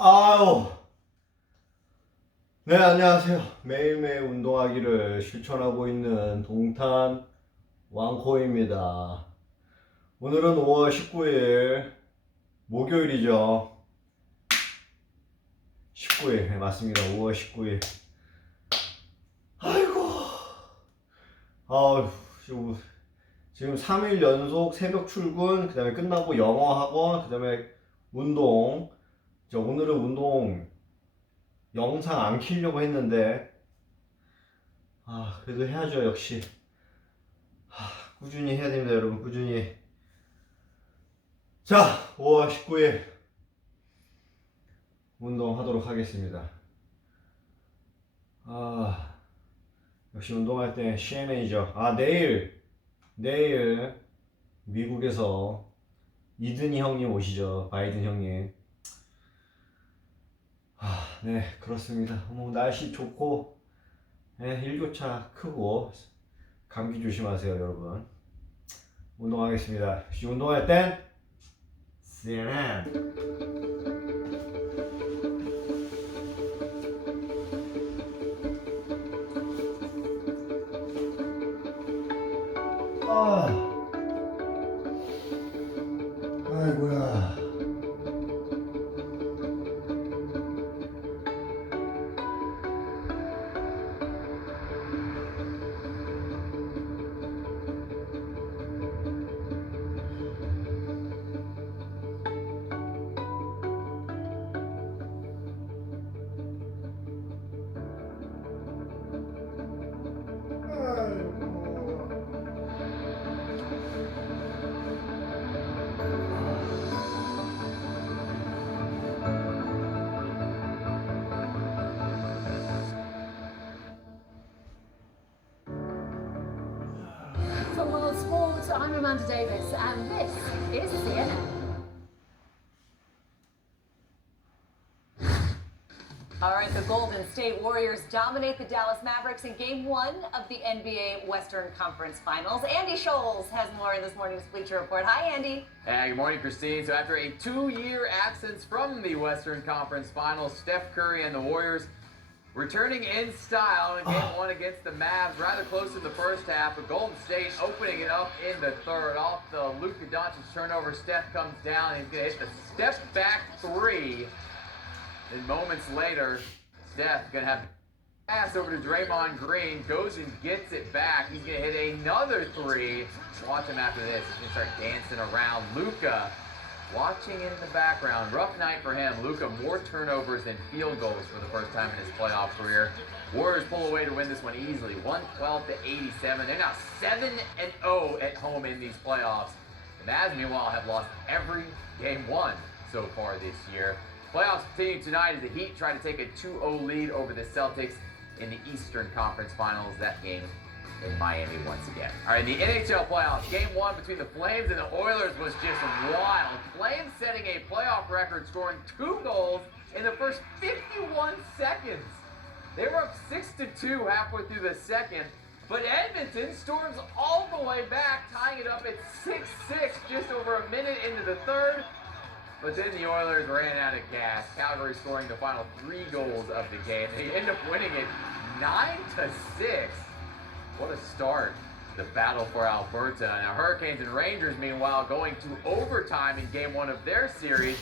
아우, 네, 안녕하세요. 매일매일 운동하기를 실천하고 있는 동탄 왕코입니다. 오늘은 5월 19일, 목요일이죠. 19일, 네, 맞습니다. 5월 19일. 아이고, 아우, 지금 3일 연속 새벽 출근, 그 다음에 끝나고 영어 학원, 그 다음에 운동. 오늘은 운동 영상 안 키려고 했는데, 그래도 해야죠, 역시. 꾸준히 해야 됩니다, 여러분. 꾸준히. 자, 5월 19일 운동하도록 하겠습니다. 역시 운동할 때 CNA죠. 내일 미국에서 이든이 형님 오시죠. 바이든 형님. 네, 그렇습니다. 날씨 좋고, 네, 일교차 크고, 감기 조심하세요, 여러분. 운동하겠습니다. 역시 운동할 땐 CNN. 아, 아이고야. From World Sports, I'm Amanda Davis, and this is CNN. All right, the Golden State Warriors dominate the Dallas Mavericks in Game 1 of the NBA Western Conference Finals. Andy Scholes has more in this morning's Bleacher Report. Hi, Andy. Hey, good morning, Christine. So after a 2-year absence from the Western Conference Finals, Steph Curry and the Warriors returning in style in Game 1 against the Mavs, rather close in the first half, but Golden State opening it up in the third. Off the Luka Doncic turnover, Steph comes down, and he's going to hit the step-back three. Then moments later, Steph going to have pass over to Draymond Green, goes and gets it back. He's going to hit another three. Watch him after this. He's going to start dancing around. Luka watching in the background. Rough night for him. Luka more turnovers than field goals for the first time in his playoff career. Warriors pull away to win this one easily, 112-87. They're now 7-0 at home in these playoffs. The Mavs, meanwhile, have lost every Game 1 so far this year. Playoffs continue tonight as the Heat try to take a 2-0 lead over the Celtics in the Eastern Conference Finals. That game in Miami once again. All right, in the NHL playoffs, Game 1 between the Flames and the Oilers was just wild. Flames setting a playoff record, scoring 2 goals in the first 51 seconds. They were up 6-2 halfway through the second, but Edmonton storms all the way back, tying it up at 6-6 just over a minute into the third. But then the Oilers ran out of gas. Calgary scoring the final 3 goals of the game. They end up winning it 9-6. What a start. The battle for Alberta. Now Hurricanes and Rangers, meanwhile, going to overtime in Game 1 of their series.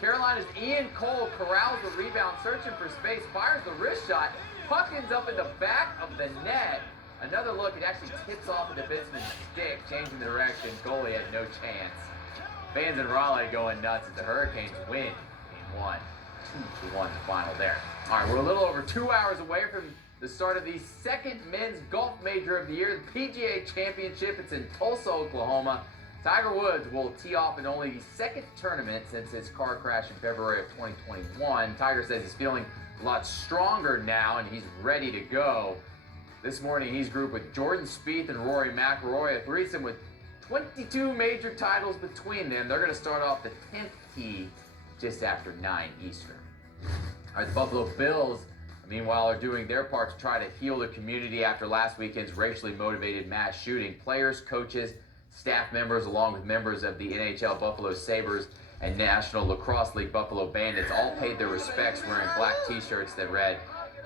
Carolina's Ian Cole corrals the rebound, searching for space, fires the wrist shot. Puck ends up in the back of the net. Another look, it actually tips off a defenseman's stick, changing the direction. Goalie had no chance. Fans in Raleigh going nuts as the Hurricanes win Game 1. 2-1 the final there. All right, we're a little over 2 hours away from the start of the second men's golf major of the year, the PGA Championship. It's in Tulsa, Oklahoma. Tiger Woods will tee off in only the second tournament since his car crash in February of 2021. Tiger says he's feeling a lot stronger now and he's ready to go. This morning he's grouped with Jordan Spieth and Rory McIlroy, a threesome with 22 major titles between them. They're going to start off the 10th tee just after 9 Eastern. All right, the Buffalo Bills, meanwhile, are doing their part to try to heal the community after last weekend's racially motivated mass shooting. Players, coaches, staff members, along with members of the NHL Buffalo Sabres and National Lacrosse League Buffalo Bandits all paid their respects wearing black t-shirts that read,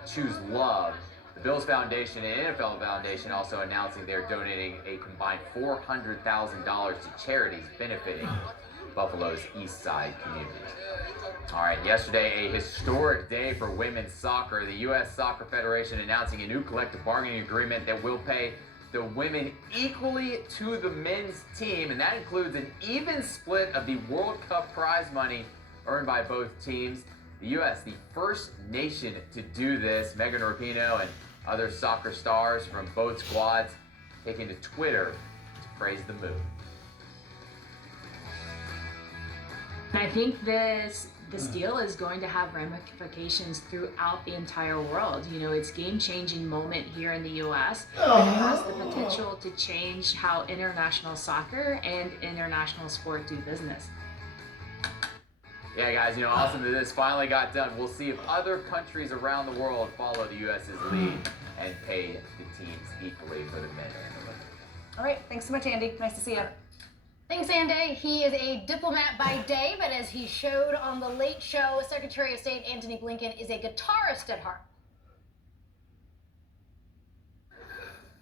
"Choose Love." The Bills Foundation and NFL Foundation also announcing they're donating a combined $400,000 to charities benefiting Buffalo's East Side communities. All right, yesterday, a historic day for women's soccer. The U.S. Soccer Federation announcing a new collective bargaining agreement that will pay the women equally to the men's team, and that includes an even split of the World Cup prize money earned by both teams. The U.S., the first nation to do this. Megan Rapinoe and other soccer stars from both squads taking to Twitter to praise the move. I think this deal is going to have ramifications throughout the entire world. You know, it's a game-changing moment here in the U.S. and it has the potential to change how international soccer and international sport do business. Yeah, guys, you know, awesome that this finally got done. We'll see if other countries around the world follow the U.S.'s lead and pay the teams equally for the men and the women. All right, thanks so much, Andy. Nice to see you. Thanks, Andy. He is a diplomat by day, but as he showed on The Late Show, Secretary of State Antony Blinken is a guitarist at heart.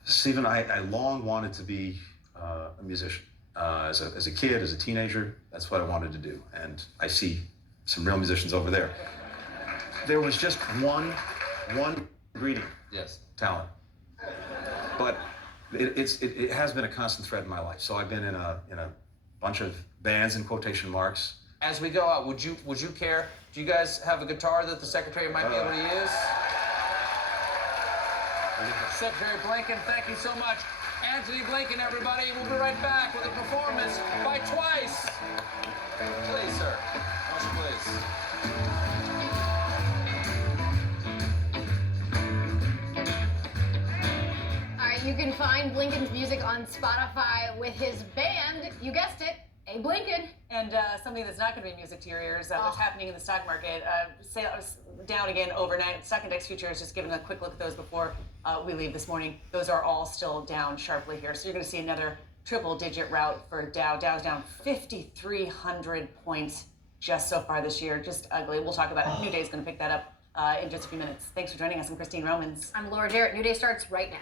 Stephen, I long wanted to be a musician. As a kid, as a teenager, that's what I wanted to do. And I see some real musicians over there. There was just one ingredient. Yes. Talent. But it has been a constant thread in my life. So I've been in a bunch of bands in quotation marks. As we go out, would you care? Do you guys have a guitar that the secretary might be able to use? Secretary Blinken, thank you so much. Antony Blinken, everybody. We'll be right back with a performance by Twice. Please, sir. Much please. You can find Blinken's music on Spotify with his band, you guessed it, A Blinken. And something that's not going to be music to your ears, what's happening in the stock market. Sales down again overnight. Stock index futures, just giving a quick look at those before we leave this morning. Those are all still down sharply here. So you're going to see another triple-digit rout for Dow. Dow's down 5,300 points just so far this year. Just ugly. We'll talk about it. New Day's going to pick that up in just a few minutes. Thanks for joining us. I'm Christine Romans. I'm Laura Jarrett. New Day starts right now.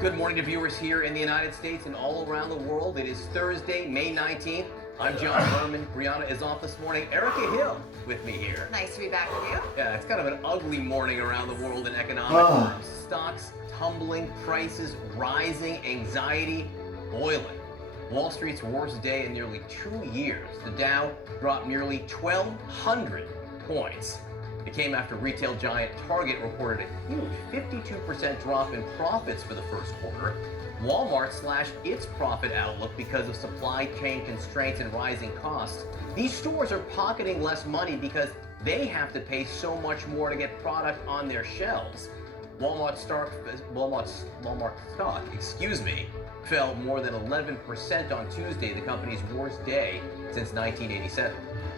Good morning to viewers here in the United States and all around the world. It is Thursday, May 19th. I'm John Berman. Brianna is off this morning. Erica Hill with me here. Nice to be back with you. Yeah, it's kind of an ugly morning around the world in economic terms. Stocks tumbling, prices rising, anxiety boiling. Wall Street's worst day in nearly 2 years. The Dow dropped nearly 1,200 points. It came after retail giant Target reported a huge 52% drop in profits for the first quarter. Walmart slashed its profit outlook because of supply chain constraints and rising costs. These stores are pocketing less money because they have to pay so much more to get product on their shelves. Walmart stock, fell more than 11% on Tuesday, the company's worst day since 1987.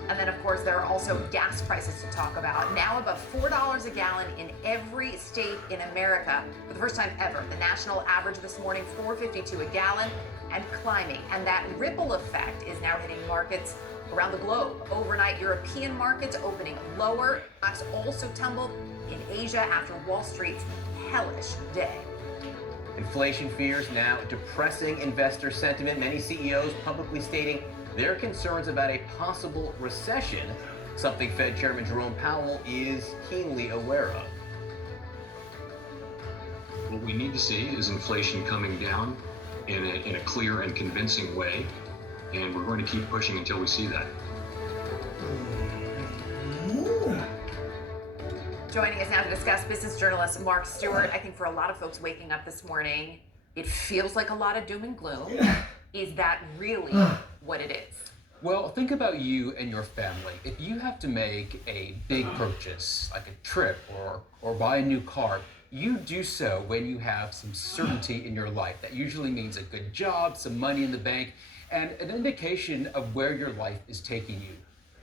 And then, of course, there are also gas prices to talk about. Now above $4 a gallon in every state in America for the first time ever. The national average this morning, $4.52 a gallon and climbing. And that ripple effect is now hitting markets around the globe. Overnight, European markets opening lower. Stocks also tumbled in Asia after Wall Street's hellish day. Inflation fears now depressing investor sentiment. Many CEOs publicly stating their concerns about a possible recession, something Fed Chairman Jerome Powell is keenly aware of. What we need to see is inflation coming down in a clear and convincing way, and we're going to keep pushing until we see that. Joining us now to discuss business journalist Mark Stewart. I think for a lot of folks waking up this morning, it feels like a lot of doom and gloom. Is that really what it is? Well, think about you and your family. If you have to make a big purchase, like a trip or buy a new car, you do so when you have some certainty in your life. That usually means a good job, some money in the bank, and an indication of where your life is taking you.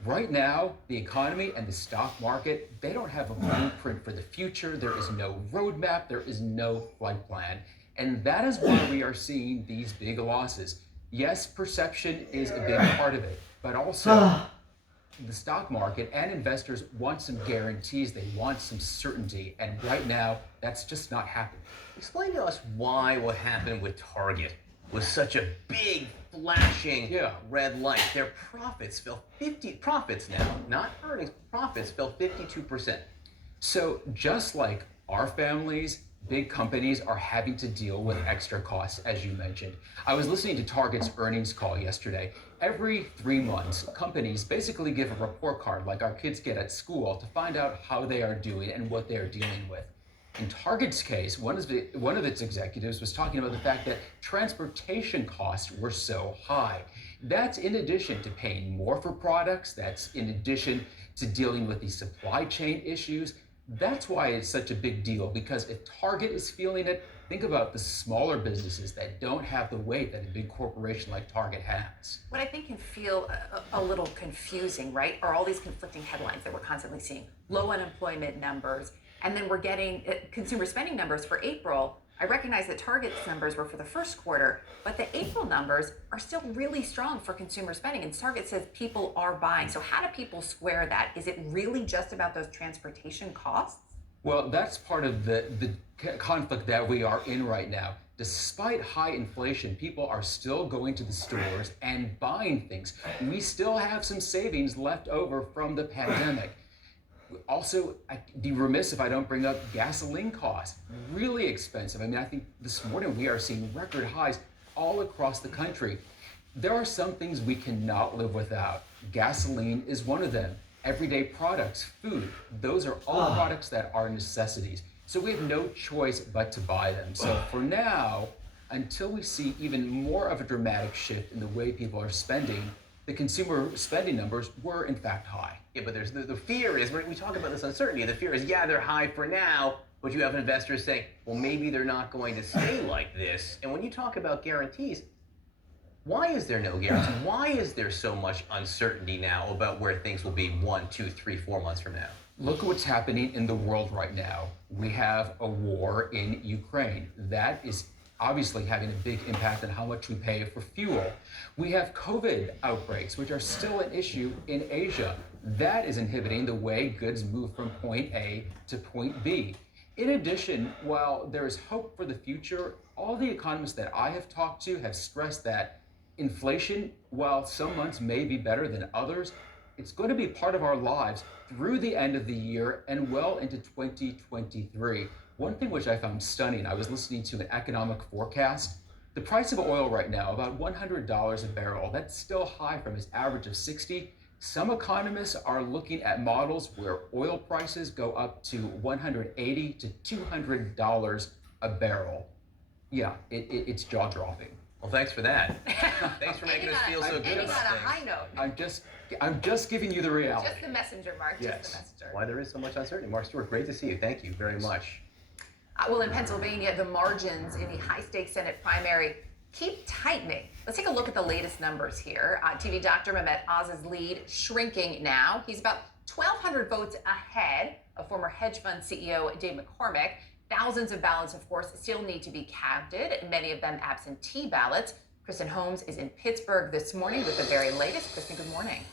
Right now, the economy and the stock market, they don't have a blueprint for the future. There is no roadmap, there is no flight plan. And that is why we are seeing these big losses. Yes, perception is a big part of it, but also the stock market and investors want some guarantees, they want some certainty, and right now, that's just not happening. Explain to us why what happened with Target was such a big, flashing red light. Their profits fell profits now, not earnings, profits fell 52%. So just like our families, big companies are having to deal with extra costs, as you mentioned. I was listening to Target's earnings call yesterday. Every 3 months, companies basically give a report card like our kids get at school to find out how they are doing and what they are dealing with. In Target's case, one of its executives was talking about the fact that transportation costs were so high. That's in addition to paying more for products, that's in addition to dealing with the supply chain issues. That's why it's such a big deal, because if Target is feeling it, think about the smaller businesses that don't have the weight that a big corporation like Target has. What I think can feel a little confusing, right, are all these conflicting headlines that we're constantly seeing. Low unemployment numbers, and then we're getting consumer spending numbers for April. I recognize that Target's numbers were for the first quarter, but the April numbers are still really strong for consumer spending. And Target says people are buying. So how do people square that? Is it really just about those transportation costs? Well, that's part of the conflict that we are in right now. Despite high inflation, people are still going to the stores and buying things. We still have some savings left over from the pandemic. Also, I'd be remiss if I don't bring up gasoline costs. Really expensive. I mean, I think this morning we are seeing record highs all across the country. There are some things we cannot live without. Gasoline is one of them. Everyday products, food, those are all products that are necessities. So we have no choice but to buy them. So for now, until we see even more of a dramatic shift in the way people are spending, the consumer spending numbers were in fact high. Yeah, but there's the fear is, when we talk about this uncertainty, the fear is, yeah, they're high for now, but you have investors saying, well, maybe they're not going to stay like this. And when you talk about guarantees, why is there no guarantee? Why is there so much uncertainty now about where things will be 1, 2, 3, 4 months from now? Look at what's happening in the world right now. We have a war in Ukraine. That is obviously having a big impact on how much we pay for fuel. We have COVID outbreaks, which are still an issue in Asia. That is inhibiting the way goods move from point A to point B. In addition, while there is hope for the future, all the economists that I have talked to have stressed that inflation, while some months may be better than others, it's going to be part of our lives through the end of the year and well into 2023. One thing which I found stunning, I was listening to an economic forecast. The price of oil right now, about $100 a barrel. That's still high from its average of 60. Some economists are looking at models where oil prices go up to $180 to $200 a barrel. Yeah, it's jaw-dropping. Well, thanks for that. Thanks for making us feel so good And you about got a things. high note. I'm just giving you the reality. Just the messenger, Mark. Yes. Just the messenger. Why there is so much uncertainty. Mark Stewart, great to see you. Thank you very much. Well, in Pennsylvania, the margins in the high-stakes Senate primary keep tightening. Let's take a look at the latest numbers here. TV doctor Mehmet Oz's lead shrinking now. He's about 1,200 votes ahead of former hedge fund CEO Dave McCormick. Thousands of ballots, of course, still need to be counted, many of them absentee ballots. Kristen Holmes is in Pittsburgh this morning with the very latest. Kristen, good morning.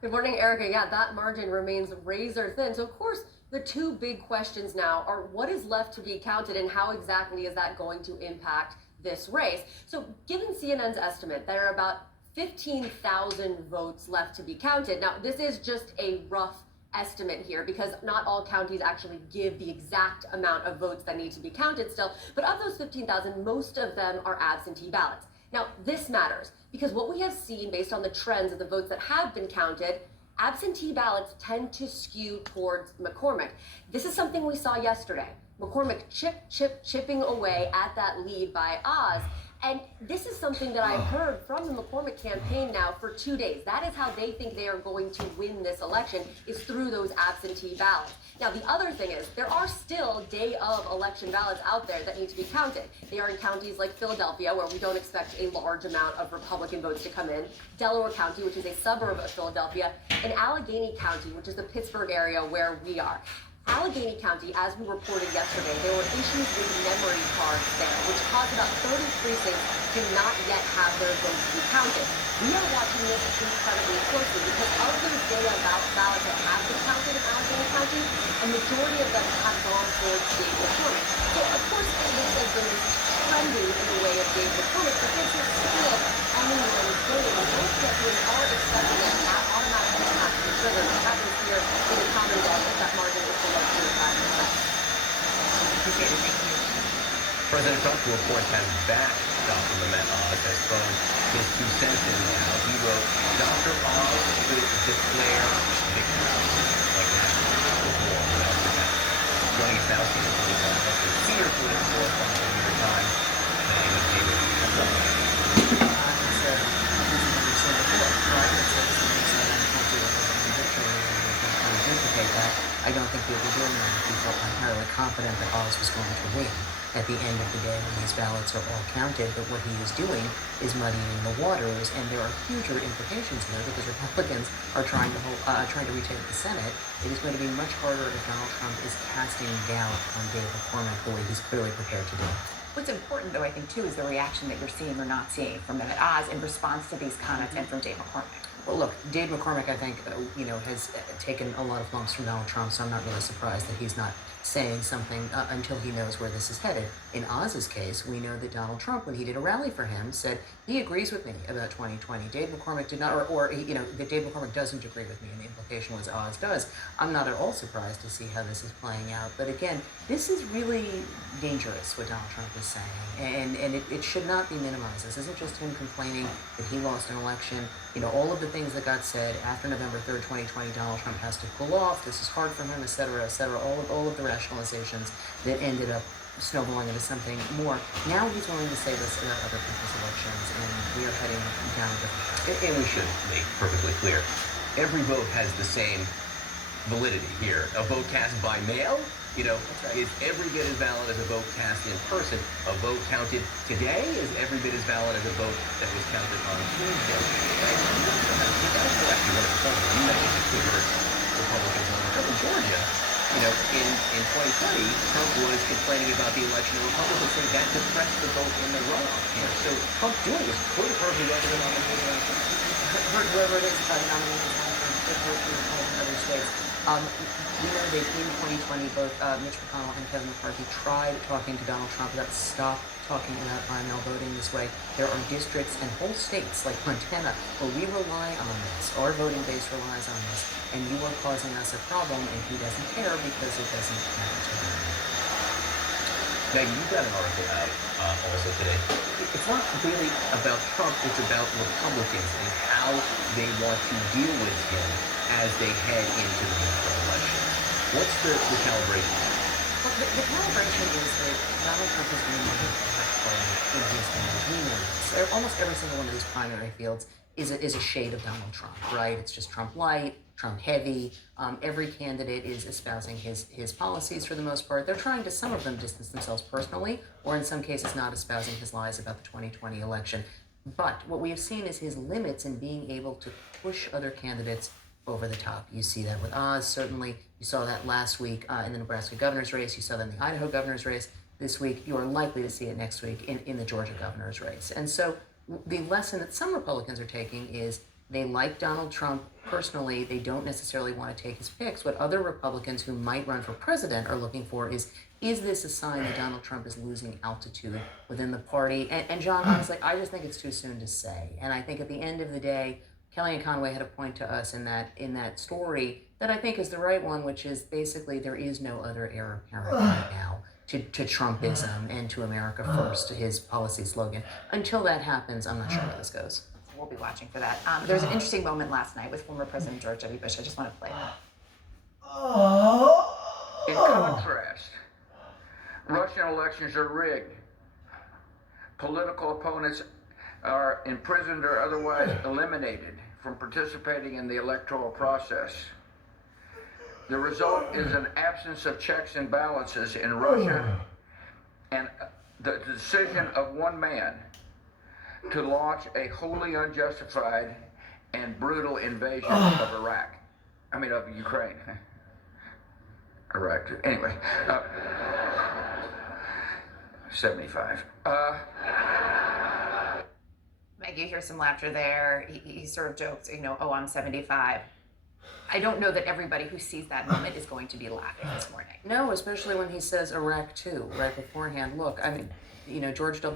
Good morning, Erica. Yeah, that margin remains razor thin. So, of course, the two big questions now are what is left to be counted and how exactly is that going to impact this race? So, given CNN's estimate, there are about 15,000 votes left to be counted. Now, this is just a rough estimate here because not all counties actually give the exact amount of votes that need to be counted still. But of those 15,000, most of them are absentee ballots. Now, this matters because what we have seen based on the trends of the votes that have been counted, absentee ballots tend to skew towards McCormick. This is something we saw yesterday. McCormick chipping away at that lead by Oz. And this is something that I've heard from the McCormick campaign now for 2 days. That is how they think they are going to win this election, is through those absentee ballots. Now, the other thing is there are still day of election ballots out there that need to be counted. They are in counties like Philadelphia, where we don't expect a large amount of Republican votes to come in, Delaware County, which is a suburb of Philadelphia, and Allegheny County, which is the Pittsburgh area where we are. Allegheny County, as we reported yesterday, there were issues with memory cards there, which caused about 30 precincts to not yet have their votes be counted. We are watching this incredibly closely because of those day-of ballots that have been counted in Allegheny County, a majority of them have gone towards Dave McCormick. So, of course, this has been trending in the way of Dave McCormick, but this is still anyone's game. And those judges are expecting that automatically have to be triggered, which happens here in the Commonwealth if that margin is below 25%. Appreciate it. Thank you. President Trump, who of course has backed Dr. Mehmet Oz, has thrown his 2 cents in now. He wrote, Dr. Oz could declare victory, like national reform without dissent. Joining us now, senior political analyst and senior political correspondent of the New York Times, Diana Taylor. I don't think they were doing that if we felt entirely confident that Oz was going to win at the end of the day when these ballots are all counted. But what he is doing is muddying the waters, and there are huger implications here because Republicans are trying to retake the Senate. It is going to be much harder if Donald Trump is casting doubt on Dave McCormick the way he's clearly prepared to do. What's important, though, I think, too, is the reaction that you're seeing or not seeing from Mehmet Oz in response to these comments and from Dave McCormick. Well, look, Dave McCormick, I think, has taken a lot of lumps from Donald Trump, so I'm not really surprised that he's not saying something until he knows where this is headed. In Oz's case, we know that Donald Trump, when he did a rally for him, said he agrees with me about 2020. Dave McCormick did not, that Dave McCormick doesn't agree with me, and the implication was Oz does. I'm not at all surprised to see how this is playing out. But again, this is really dangerous, what Donald Trump is saying, and it should not be minimized. This isn't just him complaining that he lost an election. All of the things that got said after November 3rd, 2020, Donald Trump has to pull off. This is hard for him, et cetera, all of the rationalizations that ended up snowballing into something more. Now he's willing to say this about other people's elections, and we are heading down a different path. And we should make perfectly clear, every vote has the same validity here. A vote cast by mail, is every bit as valid as a vote cast in person. A vote counted today is every bit as valid as a vote that was counted on Tuesday. Right? That's correct. You want to point you mentioned the clear Republicans on the Trump in Georgia. In 2020, Trump was complaining about the election, and Republicans saying that depressed the vote in the runoff here. So Trump doing this could hurt whoever the nominee is. Hurt whoever it is, nominee is in other states. We know that in 2020, both Mitch McConnell and Kevin McCarthy tried talking to Donald Trump about stop talking about by-mail voting this way. There are districts and whole states like Montana where we rely on this. Our voting base relies on this, and you are causing us a problem, and he doesn't care because it doesn't matter to him. Now, you've got an article out also today. It's not really about Trump, it's about Republicans and how they want to deal with him as they head into the midterm elections. What's the calibration? Well, the calibration is that Donald Trump has been impactful in his image. We know this. Almost every single one of these primary fields is a shade of Donald Trump, right? It's just Trump light, Trump heavy. Every candidate is espousing his policies for the most part. They're trying to, some of them, distance themselves personally, or in some cases not espousing his lies about the 2020 election. But what we have seen is his limits in being able to push other candidates over the top. You see that with Oz, certainly. You saw that last week in the Nebraska governor's race. You saw that in the Idaho governor's race this week. You are likely to see it next week in the Georgia governor's race. And so the lesson that some Republicans are taking is they like Donald Trump personally. They don't necessarily want to take his picks. What other Republicans who might run for president are looking for is this a sign that Donald Trump is losing altitude within the party? And John, honestly, I just think it's too soon to say. And I think at the end of the day, Kellyanne Conway had a point to us in that story that I think is the right one, which is basically there is no other heir apparent right now to Trumpism and to America First, his policy slogan. Until that happens, I'm not sure where this goes. We'll be watching for that. There was an interesting moment last night with former President George W. Bush. I just want to play that. In contrast, Russian elections are rigged. political opponents are imprisoned or otherwise eliminated from participating in the electoral process. The result is an absence of checks and balances in Russia and the decision of one man to launch a wholly unjustified and brutal invasion of Iraq. I mean, of Ukraine. Iraq. Anyway, 75. Meg, you hear some laughter there. He sort of joked, you know, oh, I'm 75. I don't know that everybody who sees that moment is going to be laughing this morning. No, especially when he says Iraq too, right beforehand. Look, I mean, you know, George W.